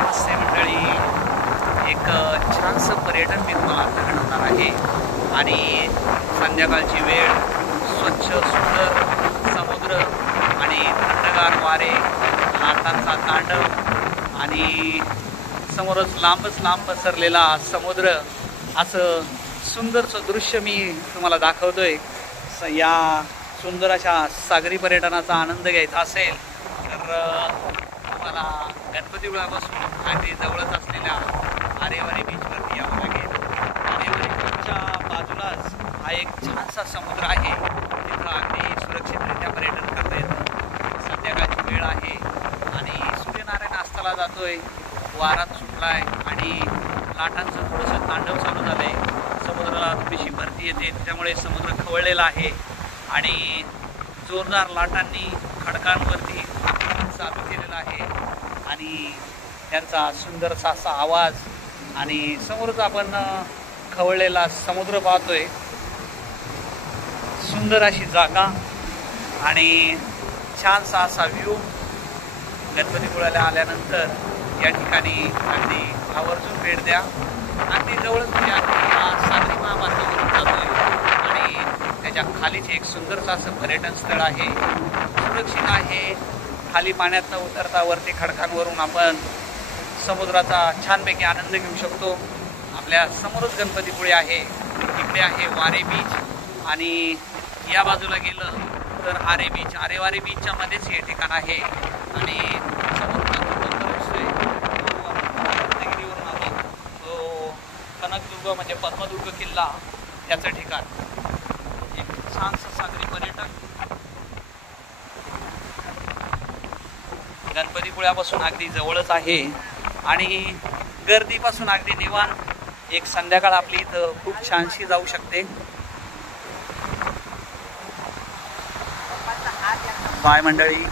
नमस्ते मंडळी, एक छानसं पर्यटन मी तुम्हाला आता घडवणार आहे आणि संध्याकाळची वेळ, स्वच्छ सुंदर समुद्र आणि थंडगार वारे, लाटांचा तांडव आणि समोरच लांबच लांब पसरलेला समुद्र, असं सुंदरचं दृश्य मी तुम्हाला दाखवतोय। या सुंदर अशा सागरी पर्यटनाचा आनंद घ्यायचा असेल तर तुम्हाला गणपतीपुळ्यापासून अगदी जवळच असलेल्या आरेवारी बीचवरती यावं लागेल। आरेवारी बीचच्या बाजूलाच हा एक छानसा समुद्र आहे, तिथं अगदी सुरक्षितरित्या पर्यटन करता येतं। संध्याकाळची वेळ आहे आणि सूर्यनारायण अस्ताला जातोय, वारा सुटलाय आणि लाटांचं थोडंसं तांडव चालू झालंय। समुद्राला थोडीशी भरती येते, त्यामुळे समुद्र खवळलेला आहे आणि जोरदार लाटांनी खडकांवरती चालू केलेला आहे आणि त्यांचा सुंदरसा असा आवाज आणि समोरच आपण खवळलेला समुद्र पाहतोय। सुंदर अशी जागा आणि छानसा असा व्ह्यू। गणपतीपुळ्याला आल्यानंतर या ठिकाणी अगदी आवर्जून भेट द्या। अगदी जवळच म्हणजे अगदी सागरी महामार्गावरून जातोय आणि त्याच्या खालीच एक सुंदरचं असं पर्यटन स्थळ आहे, सुरक्षित आहे। खाली पाण्यात न उतरता वरती खडकांवरून आपण समुद्राचा छानपैकी आनंद घेऊ शकतो। आपल्या समोरच गणपतीपुळे आहे, इकडे आहे वारे बीच आणि या बाजूला गेलं तर आरे बीच, आरेवारी बीचच्या मध्येच हे ठिकाण आहे आणि समोरचा रत्नागिरीवरून आलो तो कनकदुर्ग म्हणजे पद्मदुर्ग किल्ला, त्याचं ठिकाण एक छानसं सागरी पर्यटन। गणपतीपुळ्यापासून अगदी जवळच आहे आणि गर्दीपासून अगदी निवांत एक संध्याकाळ आपली इथं खूप छानशी जाऊ शकते। बाय मंडळी।